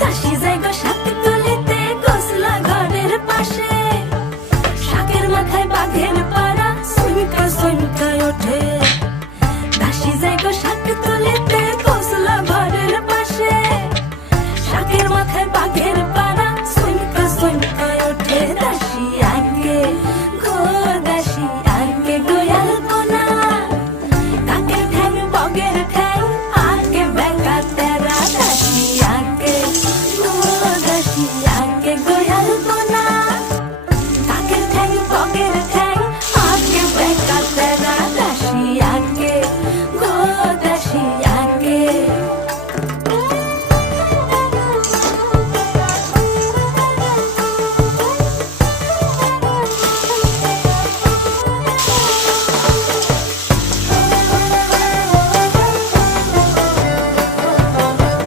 দাসী যায় গো শাকতলিতে গোসলা ঘরের পাশে, শাকের মাথায় বাঘের পাড়া সুইমকা সুইমকা ওঠে। দাসী যায় গো শাকতলিতে